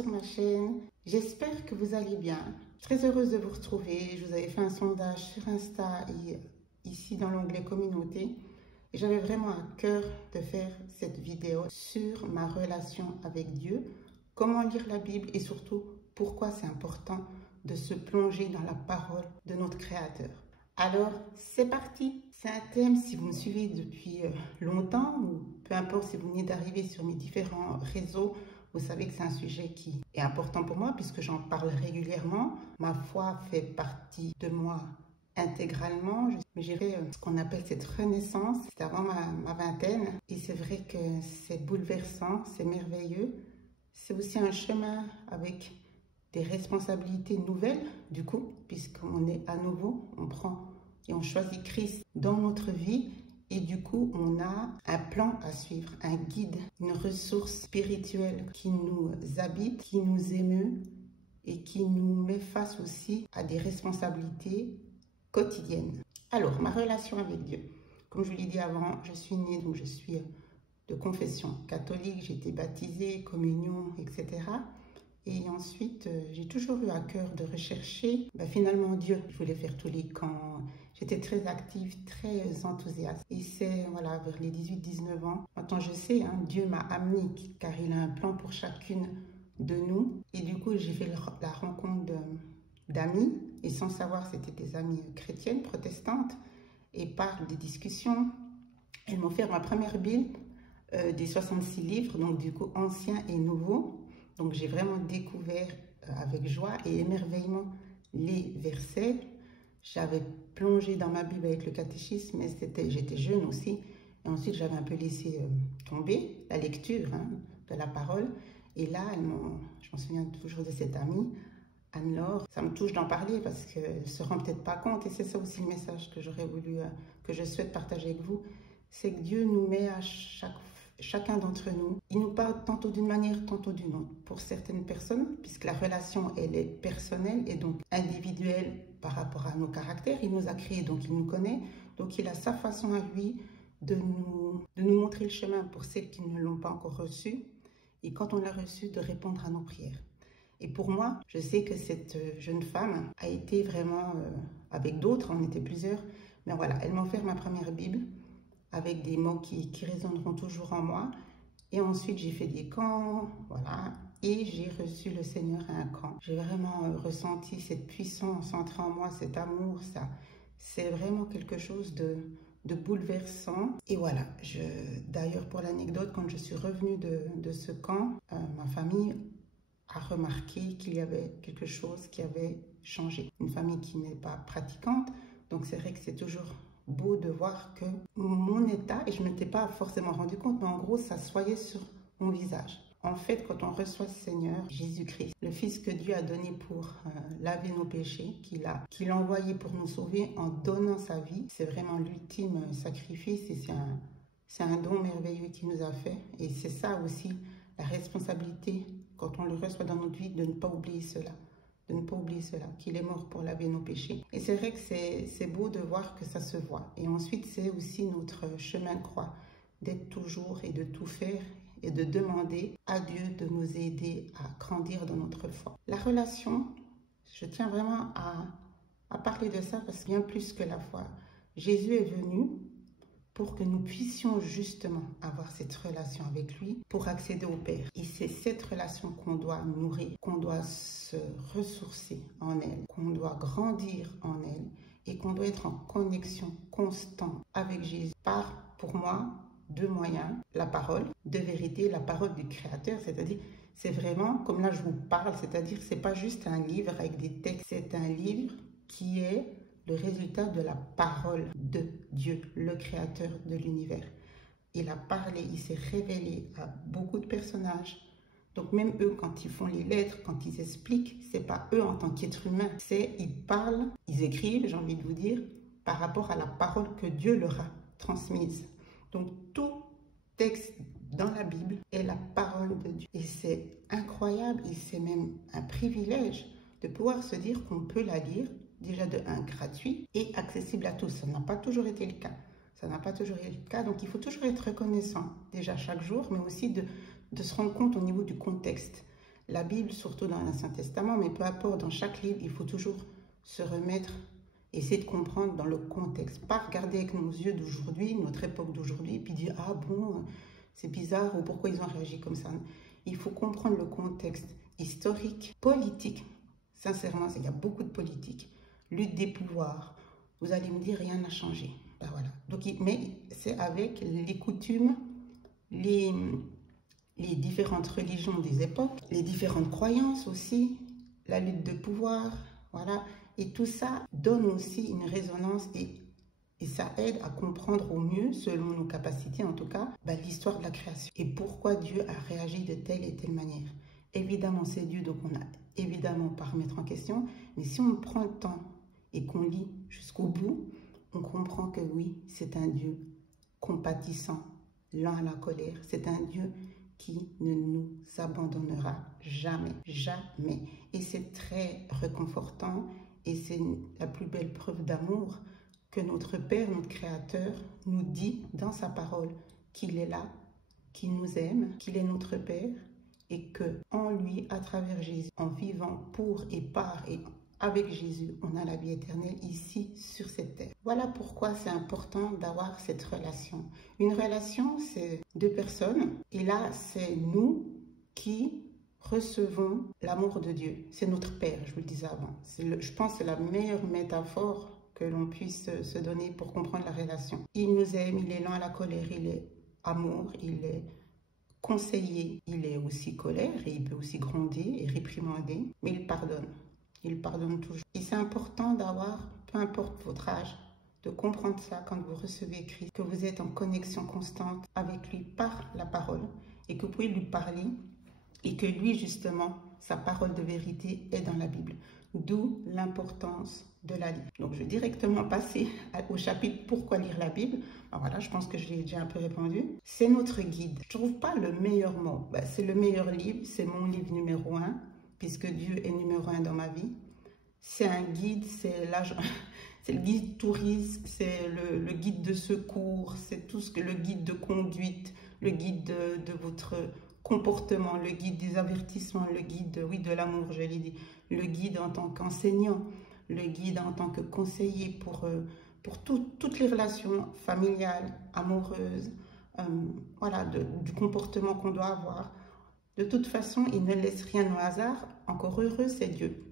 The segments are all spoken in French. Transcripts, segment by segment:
sur ma chaîne. J'espère que vous allez bien. Très heureuse de vous retrouver. Je vous avais fait un sondage sur Insta et ici dans l'onglet communauté. Et j'avais vraiment à cœur de faire cette vidéo sur ma relation avec Dieu, comment lire la Bible et surtout pourquoi c'est important de se plonger dans la parole de notre Créateur. Alors, c'est parti. C'est un thème, si vous me suivez depuis longtemps, ou peu importe si vous venez d'arriver sur mes différents réseaux, vous savez que c'est un sujet qui est important pour moi puisque j'en parle régulièrement. Ma foi fait partie de moi intégralement. Mais j'ai fait ce qu'on appelle cette renaissance. C'était avant ma vingtaine. Et c'est vrai que c'est bouleversant, c'est merveilleux. C'est aussi un chemin avec des responsabilités nouvelles, du coup, puisqu'on est à nouveau, on prend et on choisit Christ dans notre vie. Et du coup, on a un plan à suivre, un guide, une ressource spirituelle qui nous habite, qui nous émeut et qui nous met face aussi à des responsabilités quotidiennes. Alors, ma relation avec Dieu. Comme je vous l'ai dit avant, je suis née, donc je suis de confession catholique, j'ai été baptisée, communion, etc. Et ensuite, j'ai toujours eu à cœur de rechercher finalement Dieu. Je voulais faire tous les camps. J'étais très active, très enthousiaste. Et c'est voilà, vers les 18-19 ans. Maintenant, je sais, Dieu m'a amenée car il a un plan pour chacune de nous. Et du coup, j'ai fait la rencontre d'amis. Et sans savoir, c'était des amies chrétiennes, protestantes. Et par des discussions, elles m'ont offert ma première Bible des 66 livres, donc du coup anciens et nouveaux. Donc j'ai vraiment découvert avec joie et émerveillement les versets. J'avais plongé dans ma Bible avec le catéchisme, mais j'étais jeune aussi. Et ensuite j'avais un peu laissé tomber la lecture de la parole. Et là, je m'en souviens toujours de cette amie, Anne-Laure. Ça me touche d'en parler parce qu'elle ne se rend peut-être pas compte. Et c'est ça aussi le message que j'aurais voulu, que je souhaite partager avec vous. C'est que Dieu nous met à chacun d'entre nous. Il nous parle tantôt d'une manière, tantôt d'une autre. Pour certaines personnes, puisque la relation, elle est personnelle et donc individuelle par rapport à nos caractères. Il nous a créés, donc il nous connaît. Donc il a sa façon à lui de nous montrer le chemin pour celles qui ne l'ont pas encore reçu. Et quand on l'a reçu, de répondre à nos prières. Et pour moi, je sais que cette jeune femme a été vraiment, avec d'autres, on était plusieurs, mais voilà, elle m'a offert ma première Bible, avec des mots qui résonneront toujours en moi. Et ensuite, j'ai fait des camps, voilà, et j'ai reçu le Seigneur à un camp. J'ai vraiment ressenti cette puissance entrer en moi, cet amour, ça. C'est vraiment quelque chose de bouleversant. Et voilà, d'ailleurs, pour l'anecdote, quand je suis revenue de ce camp, ma famille a remarqué qu'il y avait quelque chose qui avait changé. Une famille qui n'est pas pratiquante, donc c'est vrai que c'est toujours beau de voir que mon état, et je ne m'étais pas forcément rendu compte, mais en gros, ça soyait sur mon visage. En fait, quand on reçoit le Seigneur, Jésus-Christ, le Fils que Dieu a donné pour laver nos péchés, qu'il a envoyé pour nous sauver en donnant sa vie, c'est vraiment l'ultime sacrifice et c'est un don merveilleux qu'il nous a fait. Et c'est ça aussi la responsabilité, quand on le reçoit dans notre vie, de ne pas oublier cela. De ne pas oublier cela, qu'il est mort pour laver nos péchés. Et c'est vrai que c'est beau de voir que ça se voit. Et ensuite, c'est aussi notre chemin de croix, d'être toujours et de tout faire et de demander à Dieu de nous aider à grandir dans notre foi. La relation, je tiens vraiment à parler de ça parce que bien plus que la foi. Jésus est venu pour que nous puissions justement avoir cette relation avec lui pour accéder au Père. Et c'est cette relation qu'on doit nourrir, qu'on doit se ressourcer en elle, qu'on doit grandir en elle et qu'on doit être en connexion constante avec Jésus par, pour moi, deux moyens, la parole de vérité, la parole du Créateur, c'est-à-dire c'est vraiment, comme là je vous parle, c'est-à-dire c'est pas juste un livre avec des textes, c'est un livre qui est le résultat de la parole de Dieu, le créateur de l'univers. Il a parlé, il s'est révélé à beaucoup de personnages. Donc même eux, quand ils font les lettres, quand ils expliquent, c'est pas eux en tant qu'êtres humains, c'est ils parlent, ils écrivent, j'ai envie de vous dire, par rapport à la parole que Dieu leur a transmise. Donc tout texte dans la Bible est la parole de Dieu. Et c'est incroyable, et c'est même un privilège de pouvoir se dire qu'on peut la lire, déjà de un gratuit et accessible à tous. Ça n'a pas toujours été le cas. Ça n'a pas toujours été le cas. Donc il faut toujours être reconnaissant, déjà chaque jour, mais aussi de se rendre compte au niveau du contexte. La Bible, surtout dans l'Ancien Testament, mais peu importe, dans chaque livre, il faut toujours se remettre, essayer de comprendre dans le contexte. Pas regarder avec nos yeux d'aujourd'hui, notre époque d'aujourd'hui, puis dire « Ah bon, c'est bizarre » ou « Pourquoi ils ont réagi comme ça ?» Il faut comprendre le contexte historique, politique. Sincèrement, il y a beaucoup de politique. Lutte des pouvoirs. Vous allez me dire, rien n'a changé. Ben voilà. Donc, mais c'est avec les coutumes, les différentes religions des époques, les différentes croyances aussi, la lutte de pouvoir, voilà. Et tout ça donne aussi une résonance et ça aide à comprendre au mieux, selon nos capacités en tout cas, l'histoire de la création. Et pourquoi Dieu a réagi de telle et telle manière. Évidemment, c'est Dieu, donc on a évidemment pas à remettre en question. Mais si on prend le temps et qu'on lit jusqu'au bout, on comprend que oui, c'est un Dieu compatissant, lent à la colère. C'est un Dieu qui ne nous abandonnera jamais, jamais. Et c'est très réconfortant et c'est la plus belle preuve d'amour que notre Père, notre Créateur, nous dit dans sa parole qu'il est là, qu'il nous aime, qu'il est notre Père et que en lui, à travers Jésus, en vivant pour et par et avec Jésus, on a la vie éternelle ici sur cette terre. Voilà pourquoi c'est important d'avoir cette relation. Une relation, c'est deux personnes et là, c'est nous qui recevons l'amour de Dieu. C'est notre Père, je vous le disais avant. Je pense que c'est la meilleure métaphore que l'on puisse se donner pour comprendre la relation. Il nous aime, il est lent à la colère, il est amour, il est conseiller, il est aussi colère et il peut aussi gronder et réprimander, mais il pardonne. Il pardonne toujours. Et c'est important d'avoir, peu importe votre âge, de comprendre ça quand vous recevez Christ, que vous êtes en connexion constante avec lui par la parole et que vous pouvez lui parler et que lui, justement, sa parole de vérité est dans la Bible. D'où l'importance de la lire. Donc, je vais directement passer au chapitre « Pourquoi lire la Bible ?» Voilà, je pense que je l'ai déjà un peu répondu. C'est notre guide. Je ne trouve pas le meilleur mot. C'est le meilleur livre, c'est mon livre numéro 1, puisque Dieu est numéro 1 dans ma vie. C'est un guide, c'est le guide touriste, c'est le guide de secours, c'est tout ce que le guide de conduite, le guide de votre comportement, le guide des avertissements, le guide, oui, de l'amour, je l'ai dit, le guide en tant qu'enseignant, le guide en tant que conseiller pour toutes les relations familiales, amoureuses, voilà, du comportement qu'on doit avoir. De toute façon, il ne laisse rien au hasard. Encore heureux, c'est Dieu.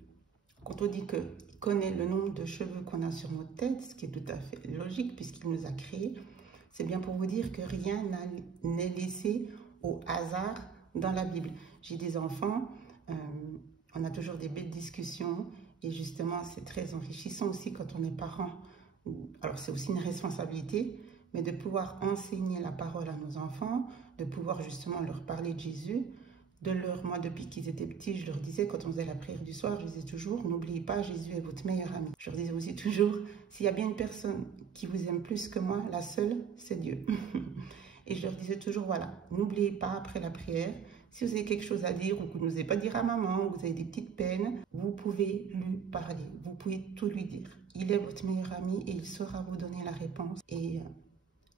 Quand on dit qu'il connaît le nombre de cheveux qu'on a sur notre tête, ce qui est tout à fait logique puisqu'il nous a créés, c'est bien pour vous dire que rien n'est laissé au hasard dans la Bible. J'ai des enfants, on a toujours des belles discussions et justement c'est très enrichissant aussi quand on est parent. Alors c'est aussi une responsabilité, mais de pouvoir enseigner la parole à nos enfants, de pouvoir justement leur parler de Jésus, moi depuis qu'ils étaient petits, je leur disais quand on faisait la prière du soir, je disais toujours, n'oubliez pas, Jésus est votre meilleur ami. Je leur disais aussi toujours, s'il y a bien une personne qui vous aime plus que moi, la seule, c'est Dieu. Et je leur disais toujours, voilà, n'oubliez pas après la prière, si vous avez quelque chose à dire ou que vous n'osez pas dire à maman, ou que vous avez des petites peines, vous pouvez lui parler, vous pouvez tout lui dire. Il est votre meilleur ami et il saura vous donner la réponse. Et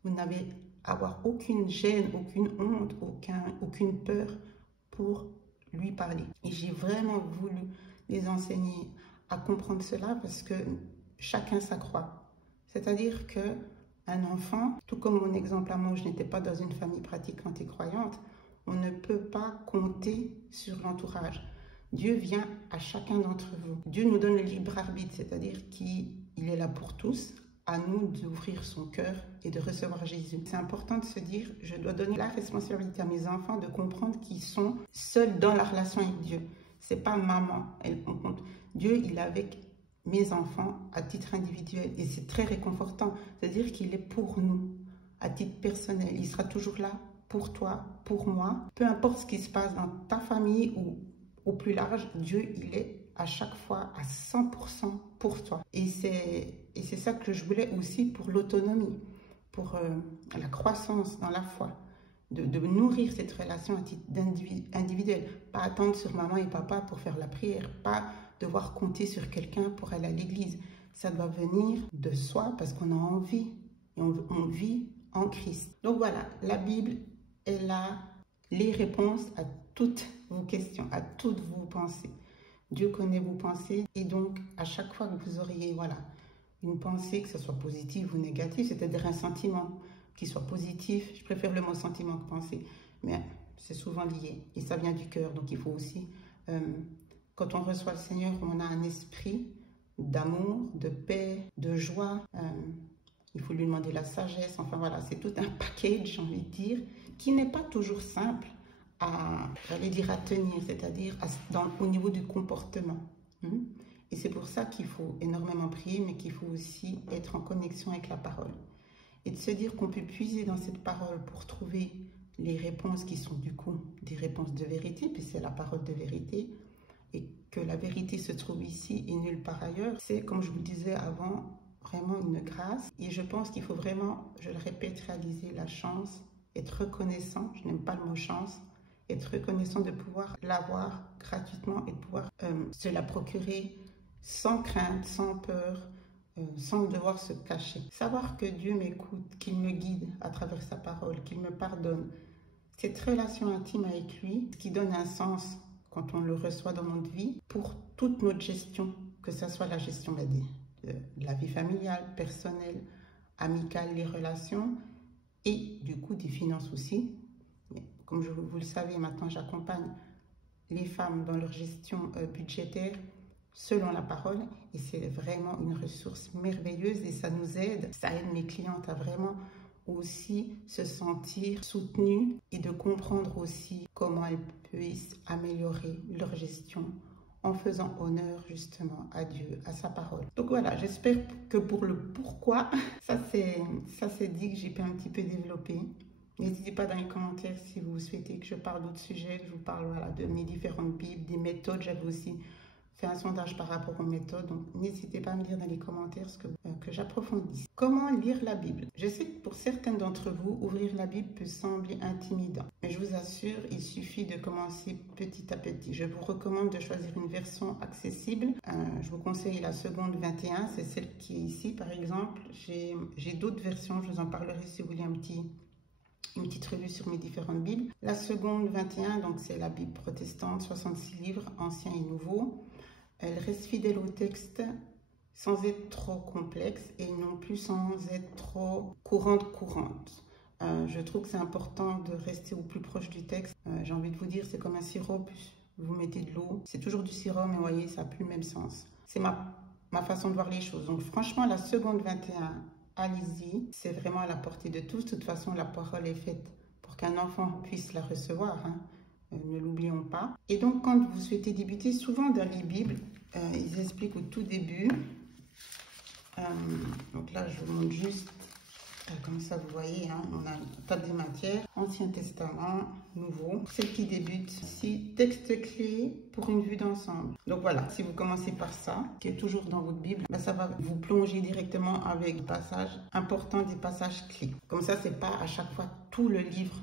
vous n'avez à avoir aucune gêne, aucune honte, aucune peur pour lui parler. Et j'ai vraiment voulu les enseigner à comprendre cela parce que chacun sa croix. C'est-à-dire que un enfant, tout comme mon exemple à moi, je n'étais pas dans une famille pratiquante et croyante, on ne peut pas compter sur l'entourage. Dieu vient à chacun d'entre vous. Dieu nous donne le libre arbitre, c'est-à-dire qu'il est là pour tous, à nous d'ouvrir son cœur et de recevoir Jésus. C'est important de se dire, je dois donner la responsabilité à mes enfants de comprendre qu'ils sont seuls dans la relation avec Dieu. C'est pas maman, Dieu, il est avec mes enfants à titre individuel et c'est très réconfortant. C'est-à-dire qu'il est pour nous, à titre personnel. Il sera toujours là pour toi, pour moi. Peu importe ce qui se passe dans ta famille ou au plus large, Dieu, il est à chaque fois à 100% pour toi. Et c'est ça que je voulais aussi pour l'autonomie, pour la croissance dans la foi, de nourrir cette relation à titre individuel. Pas attendre sur maman et papa pour faire la prière, pas devoir compter sur quelqu'un pour aller à l'église. Ça doit venir de soi parce qu'on a envie et on vit en Christ. Donc voilà, la Bible, elle a les réponses à toutes vos questions, à toutes vos pensées. Dieu connaît vos pensées et donc à chaque fois que vous auriez une pensée, que ce soit positive ou négative, c'est-à-dire un sentiment qui soit positif, je préfère le mot sentiment que pensée, mais c'est souvent lié et ça vient du cœur. Donc il faut aussi, quand on reçoit le Seigneur, on a un esprit d'amour, de paix, de joie. Il faut lui demander la sagesse. Enfin voilà, c'est tout un package, j'ai envie de dire, qui n'est pas toujours simple j'allais dire à tenir, c'est-à-dire au niveau du comportement. Et c'est pour ça qu'il faut énormément prier, mais qu'il faut aussi être en connexion avec la parole. Et de se dire qu'on peut puiser dans cette parole pour trouver les réponses qui sont du coup des réponses de vérité, puis c'est la parole de vérité, et que la vérité se trouve ici et nulle part ailleurs. C'est, comme je vous le disais avant, vraiment une grâce. Et je pense qu'il faut vraiment, je le répète, réaliser la chance, être reconnaissant, je n'aime pas le mot chance, être reconnaissant de pouvoir l'avoir gratuitement et de pouvoir se la procurer sans crainte, sans peur, sans devoir se cacher. Savoir que Dieu m'écoute, qu'il me guide à travers sa parole, qu'il me pardonne. Cette relation intime avec lui, ce qui donne un sens quand on le reçoit dans notre vie, pour toute notre gestion, que ce soit la gestion de la vie familiale, personnelle, amicale, les relations, et du coup des finances aussi. Comme vous le savez, maintenant j'accompagne les femmes dans leur gestion budgétaire selon la parole et c'est vraiment une ressource merveilleuse et ça nous aide, ça aide mes clientes à vraiment aussi se sentir soutenues et de comprendre aussi comment elles puissent améliorer leur gestion en faisant honneur justement à Dieu, à sa parole. Donc voilà, j'espère que pour le pourquoi, ça c'est dit, que j'ai pu un petit peu développer. N'hésitez pas dans les commentaires si vous souhaitez que je parle d'autres sujets, que je vous parle de mes différentes Bibles, des méthodes. J'avais aussi fait un sondage par rapport aux méthodes, donc n'hésitez pas à me dire dans les commentaires que j'approfondisse. Comment lire la Bible? Je sais que pour certaines d'entre vous, ouvrir la Bible peut sembler intimidant, mais je vous assure, il suffit de commencer petit à petit. Je vous recommande de choisir une version accessible. Je vous conseille la seconde 21, c'est celle qui est ici par exemple. J'ai d'autres versions, je vous en parlerai si vous voulez une petite revue sur mes différentes Bibles. La seconde 21, donc c'est la Bible protestante, 66 livres, anciens et nouveaux. Elle reste fidèle au texte sans être trop complexe et non plus sans être trop courante. Je trouve que c'est important de rester au plus proche du texte. J'ai envie de vous dire, c'est comme un sirop, vous mettez de l'eau. C'est toujours du sirop, mais vous voyez, ça n'a plus le même sens. C'est ma façon de voir les choses. Donc franchement, la seconde 21, allez-y, c'est vraiment à la portée de tous. De toute façon, la parole est faite pour qu'un enfant puisse la recevoir, ne l'oublions pas. Et donc, quand vous souhaitez débuter, souvent dans les Bibles, ils expliquent au tout début. Donc là, je vous montre juste, comme ça vous voyez, on a une table des matières, Ancien Testament, Nouveau. Celle qui débute ici, texte clé pour une vue d'ensemble. Donc voilà, si vous commencez par ça, qui est toujours dans votre Bible, ça va vous plonger directement avec des passages importants, des passages clés. Comme ça, c'est pas à chaque fois tout le livre,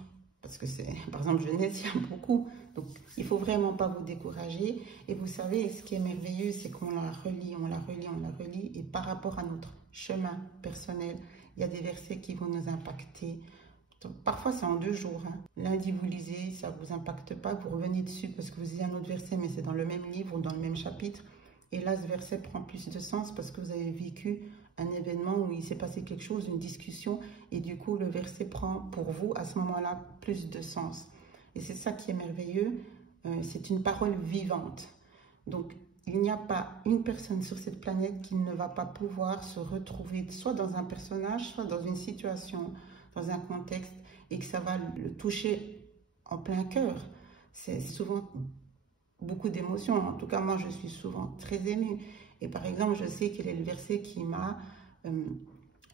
parce que c'est, par exemple, Genèse, il y a beaucoup. Donc, il faut vraiment pas vous décourager. Et vous savez, ce qui est merveilleux, c'est qu'on la relit, on la relit. Et par rapport à notre chemin personnel, il y a des versets qui vont nous impacter. Donc, parfois, c'est en 2 jours. Lundi, vous lisez, ça ne vous impacte pas. Vous revenez dessus parce que vous lisez un autre verset, mais c'est dans le même livre ou dans le même chapitre. Et là, ce verset prend plus de sens parce que vous avez vécu un événement où il s'est passé quelque chose, une discussion. Et du coup, le verset prend pour vous, à ce moment-là, plus de sens. Et c'est ça qui est merveilleux. C'est une parole vivante. Donc, il n'y a pas une personne sur cette planète qui ne va pas pouvoir se retrouver soit dans un personnage, soit dans une situation, dans un contexte, et que ça va le toucher en plein cœur. C'est souvent beaucoup d'émotions. En tout cas, moi, je suis souvent très émue. Et par exemple, je sais quel est le verset qui m'a...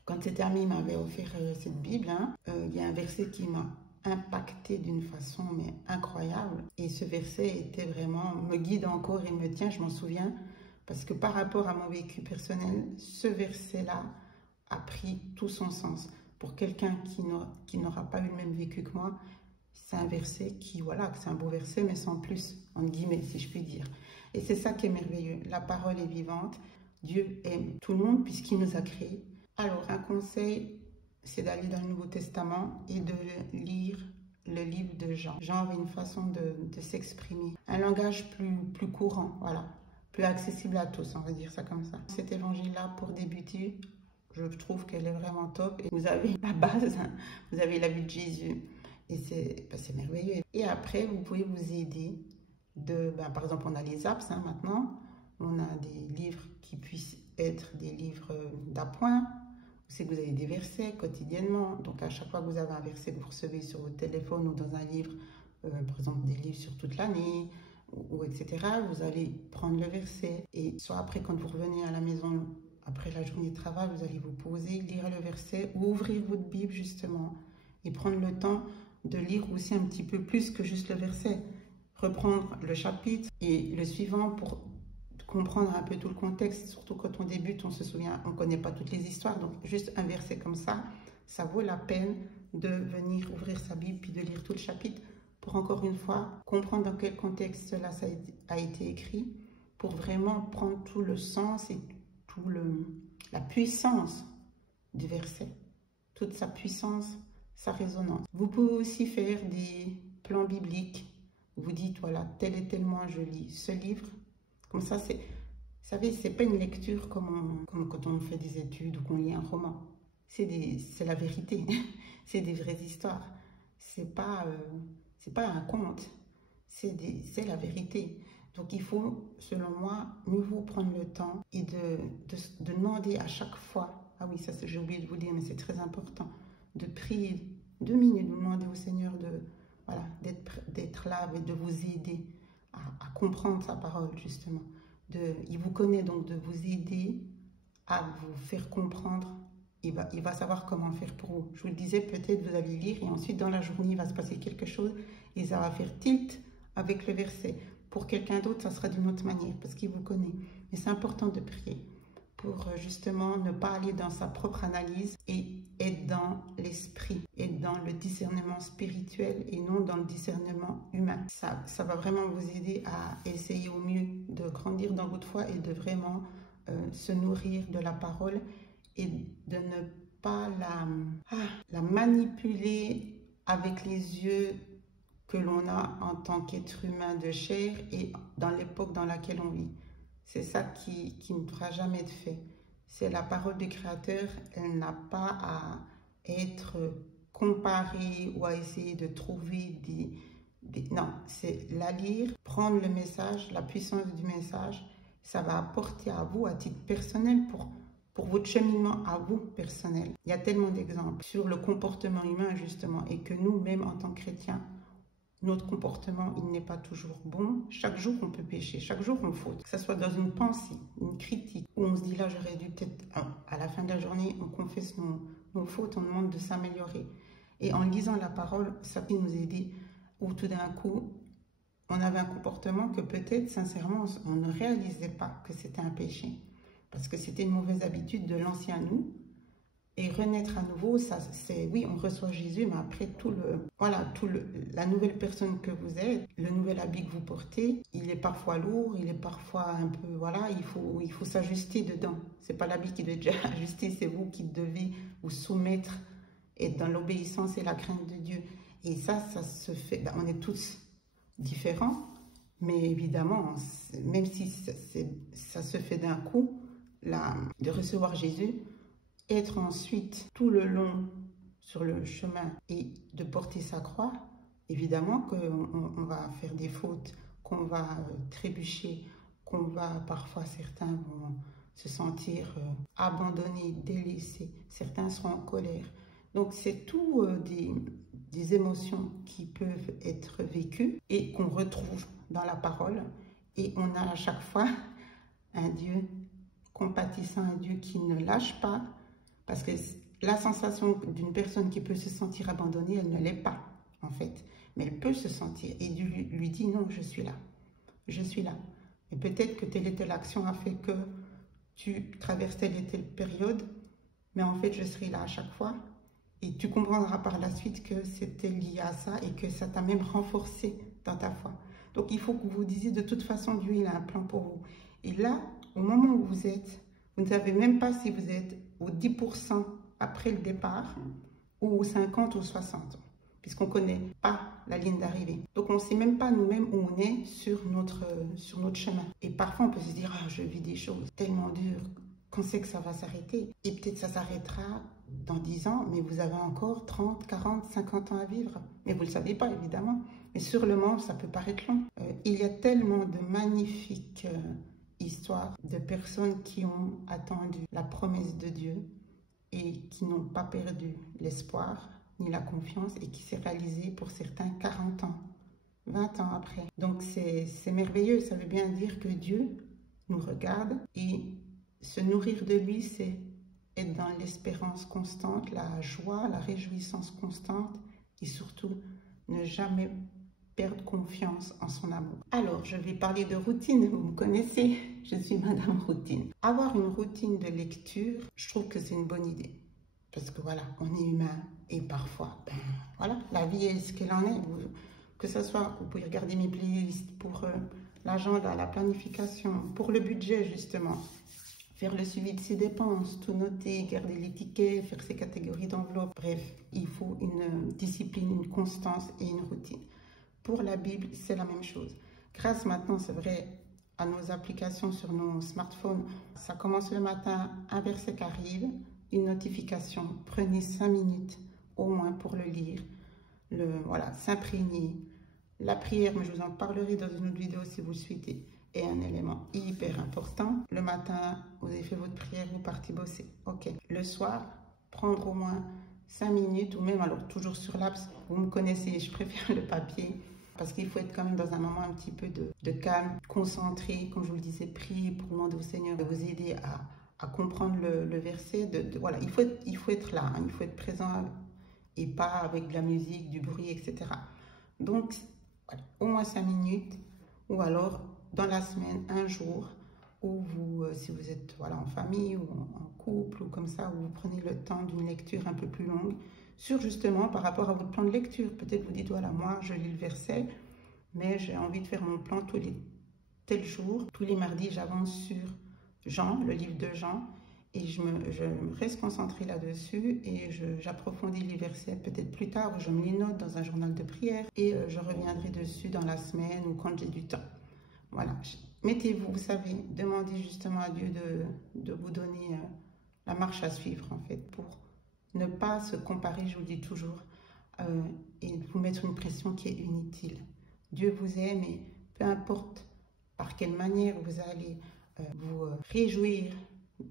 quand cet ami m'avait offert cette Bible, il y a un verset qui m'a impacté d'une façon mais incroyable. Et ce verset était vraiment, me guide encore et me tient, je m'en souviens, parce que par rapport à mon vécu personnel, ce verset-là a pris tout son sens. Pour quelqu'un qui n'aura pas eu le même vécu que moi, c'est un verset qui, voilà, c'est un beau verset, mais sans plus, entre guillemets, si je puis dire. Et c'est ça qui est merveilleux. La parole est vivante. Dieu aime tout le monde puisqu'il nous a créés. Alors, un conseil, c'est d'aller dans le Nouveau Testament et de lire le livre de Jean. Jean avait une façon de s'exprimer, un langage plus courant, voilà, plus accessible à tous, on va dire ça comme ça. Cet évangile-là, pour débuter, je trouve qu'elle est vraiment top. Et vous avez la base, hein, vous avez la vie de Jésus, et c'est merveilleux. Et après, vous pouvez vous aider par exemple, on a les apps hein, maintenant, on a des livres qui puissent être des livres d'appoint. C'est que vous avez des versets quotidiennement. Donc, à chaque fois que vous avez un verset que vous recevez sur votre téléphone ou dans un livre, par exemple des livres sur toute l'année, ou etc., vous allez prendre le verset. Et soit après, quand vous revenez à la maison, après la journée de travail, vous allez vous poser, lire le verset ou ouvrir votre Bible justement et prendre le temps de lire aussi un petit peu plus que juste le verset. Reprendre le chapitre et le suivant pour comprendre un peu tout le contexte, surtout quand on débute, on se souvient, on ne connaît pas toutes les histoires, donc juste un verset comme ça vaut la peine de venir ouvrir sa Bible puis de lire tout le chapitre pour encore une fois comprendre dans quel contexte cela a été écrit, pour vraiment prendre tout le sens et la puissance du verset, toute sa puissance, sa résonance. Vous pouvez aussi faire des plans bibliques. Vous dites, voilà, tel et tel mois je lis ce livre. Comme ça, vous savez, c'est pas une lecture comme quand on fait des études ou qu'on lit un roman. C'est la vérité. C'est des vraies histoires. C'est pas un conte. C'est la vérité. Donc, il faut, selon moi, mieux vaut prendre le temps et de demander à chaque fois. Ah oui, ça, j'ai oublié de vous dire, mais c'est très important. De prier 2 minutes, de demander au Seigneur voilà, d'être là et de vous aider à comprendre sa parole, justement. Il vous connaît, donc de vous aider à vous faire comprendre. Il va savoir comment faire pour vous. Je vous le disais, peut-être vous allez lire et ensuite dans la journée, il va se passer quelque chose et ça va faire tilt avec le verset. Pour quelqu'un d'autre, ça sera d'une autre manière parce qu'il vous connaît. Mais c'est important de prier pour justement ne pas aller dans sa propre analyse et être dans l'esprit, être dans le discernement spirituel et non dans le discernement humain. Ça va vraiment vous aider à essayer au mieux de grandir dans votre foi et de vraiment se nourrir de la parole et de ne pas la manipuler avec les yeux que l'on a en tant qu'être humain de chair et dans l'époque dans laquelle on vit. C'est ça qui ne pourra jamais être fait. C'est la parole du Créateur, elle n'a pas à être comparée ou à essayer de trouver non, c'est la lire, prendre le message, la puissance du message, ça va apporter à vous, à titre personnel, pour votre cheminement à vous personnel. Il y a tellement d'exemples sur le comportement humain, justement, et que nous, même en tant que chrétiens, notre comportement, il n'est pas toujours bon. Chaque jour, on peut pécher. Chaque jour, on faute. Que ce soit dans une pensée, une critique, où on se dit là, j'aurais dû peut-être, à la fin de la journée, on confesse nos fautes, on demande de s'améliorer. Et en lisant la parole, ça peut nous aider. Ou tout d'un coup, on avait un comportement que peut-être, sincèrement, on ne réalisait pas que c'était un péché. Parce que c'était une mauvaise habitude de l'ancien nous. Et renaître à nouveau, ça, c'est, oui, on reçoit Jésus, mais après la nouvelle personne que vous êtes, le nouvel habit que vous portez, il est parfois lourd, il est parfois un peu, voilà, il faut s'ajuster dedans. C'est pas l'habit qui doit déjà ajuster, c'est vous qui devez vous soumettre, être dans l'obéissance et la crainte de Dieu. Et ça se fait, on est tous différents, mais évidemment, même si ça se fait d'un coup, de recevoir Jésus, être ensuite tout le long sur le chemin et de porter sa croix, évidemment qu'on va faire des fautes, qu'on va trébucher, qu'on va, parfois certains vont se sentir abandonnés, délaissés, certains seront en colère. Donc c'est tout des émotions qui peuvent être vécues et qu'on retrouve dans la parole, et on a à chaque fois un Dieu compatissant, un Dieu qui ne lâche pas. Parce que la sensation d'une personne qui peut se sentir abandonnée, elle ne l'est pas, en fait. Mais elle peut se sentir. Et Dieu lui dit, non, je suis là. Je suis là. Et peut-être que telle et telle action a fait que tu traverses telle et telle période, mais en fait, je serai là à chaque fois. Et tu comprendras par la suite que c'était lié à ça et que ça t'a même renforcé dans ta foi. Donc, il faut que vous vous disiez, de toute façon, Dieu, il a un plan pour vous. Et là, au moment où vous êtes, vous ne savez même pas si vous êtes au 10% après le départ ou au 50 ou 60. puisqu'on ne connaît pas la ligne d'arrivée. Donc on ne sait même pas nous-mêmes où on est sur notre chemin. Et parfois on peut se dire, ah, je vis des choses tellement dures, qu'on sait que ça va s'arrêter. Et peut-être ça s'arrêtera dans 10 ans, mais vous avez encore 30, 40, 50 ans à vivre. Mais vous ne le savez pas, évidemment. Mais sur le moment, ça peut paraître long. Il y a tellement de magnifiques histoires de personnes qui ont attendu la promesse de Dieu et qui n'ont pas perdu l'espoir ni la confiance et qui s'est réalisée pour certains 40 ans, 20 ans après. Donc c'est merveilleux, ça veut bien dire que Dieu nous regarde et se nourrir de lui, c'est être dans l'espérance constante, la joie, la réjouissance constante et surtout ne jamais perdre confiance en son amour. Alors, je vais parler de routine, vous me connaissez, je suis Madame Routine. Avoir une routine de lecture, je trouve que c'est une bonne idée. Parce que voilà, on est humain et parfois, voilà, la vie est ce qu'elle en est. Que ce soit, vous pouvez regarder mes playlists pour l'agenda, la planification, pour le budget justement. Faire le suivi de ses dépenses, tout noter, garder les tickets, faire ses catégories d'enveloppe. Bref, il faut une discipline, une constance et une routine. Pour la Bible, c'est la même chose. Grâce maintenant, c'est vrai, à nos applications sur nos smartphones, ça commence le matin, un verset qui arrive, une notification. Prenez 5 minutes au moins pour le lire, voilà, s'imprégner. La prière, mais je vous en parlerai dans une autre vidéo si vous le souhaitez, est un élément hyper important. Le matin, vous avez fait votre prière, vous partez bosser. Ok. Le soir, prendre au moins 5 minutes, ou même alors toujours sur l'apps, vous me connaissez, je préfère le papier, parce qu'il faut être quand même dans un moment un petit peu de calme, concentré, comme je vous le disais, prier pour demander au Seigneur de vous aider à comprendre le verset. Voilà, il faut être là, hein, il faut être présent et pas avec de la musique, du bruit, etc. Donc, voilà, au moins 5 minutes, ou alors dans la semaine, un jour, où vous, si vous êtes voilà, en famille ou en couple ou comme ça, où vous prenez le temps d'une lecture un peu plus longue, sur justement par rapport à votre plan de lecture. Peut-être vous dites, voilà, moi je lis le verset, mais j'ai envie de faire mon plan tous les tels jours. Tous les mardis, j'avance sur Jean, le livre de Jean, et je reste concentrée là-dessus et j'approfondis les versets peut-être plus tard, ou je me les note dans un journal de prière et je reviendrai dessus dans la semaine ou quand j'ai du temps. Voilà, mettez-vous, vous savez, demandez justement à Dieu de vous donner la marche à suivre en fait, pour ne pas se comparer, je vous dis toujours, et vous mettre une pression qui est inutile. Dieu vous aime et peu importe par quelle manière vous allez vous réjouir,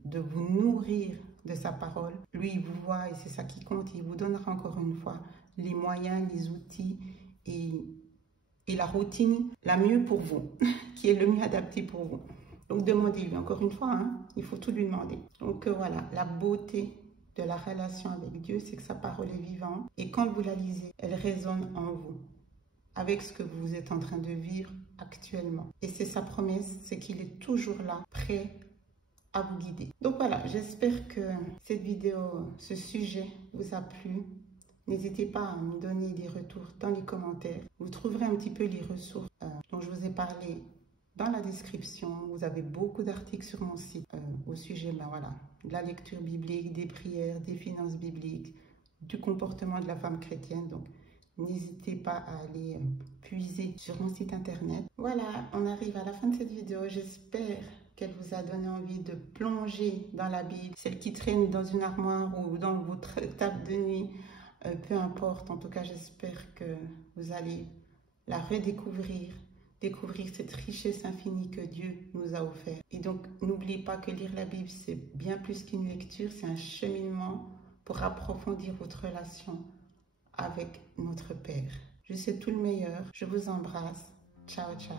de vous nourrir de sa parole. Lui, il vous voit et c'est ça qui compte. Il vous donnera encore une fois les moyens, les outils et la routine la mieux pour vous, qui est le mieux adapté pour vous. Donc demandez-lui encore une fois, hein, il faut tout lui demander. Donc voilà, la beauté de la relation avec Dieu, c'est que sa parole est vivante et quand vous la lisez, elle résonne en vous avec ce que vous êtes en train de vivre actuellement. Et c'est sa promesse, c'est qu'il est toujours là, prêt à vous guider. Donc voilà, j'espère que cette vidéo, ce sujet vous a plu. N'hésitez pas à me donner des retours dans les commentaires. Vous trouverez un petit peu les ressources dont je vous ai parlé dans la description. Vous avez beaucoup d'articles sur mon site au sujet voilà, de la lecture biblique, des prières, des finances bibliques, du comportement de la femme chrétienne. Donc, n'hésitez pas à aller puiser sur mon site internet. Voilà, on arrive à la fin de cette vidéo. J'espère qu'elle vous a donné envie de plonger dans la Bible, celle qui traîne dans une armoire ou dans votre table de nuit, peu importe. En tout cas, j'espère que vous allez la redécouvrir, découvrir cette richesse infinie que Dieu nous a offerte. Et donc, n'oubliez pas que lire la Bible, c'est bien plus qu'une lecture, c'est un cheminement pour approfondir votre relation avec notre Père. Je vous souhaite tout le meilleur. Je vous embrasse. Ciao, ciao.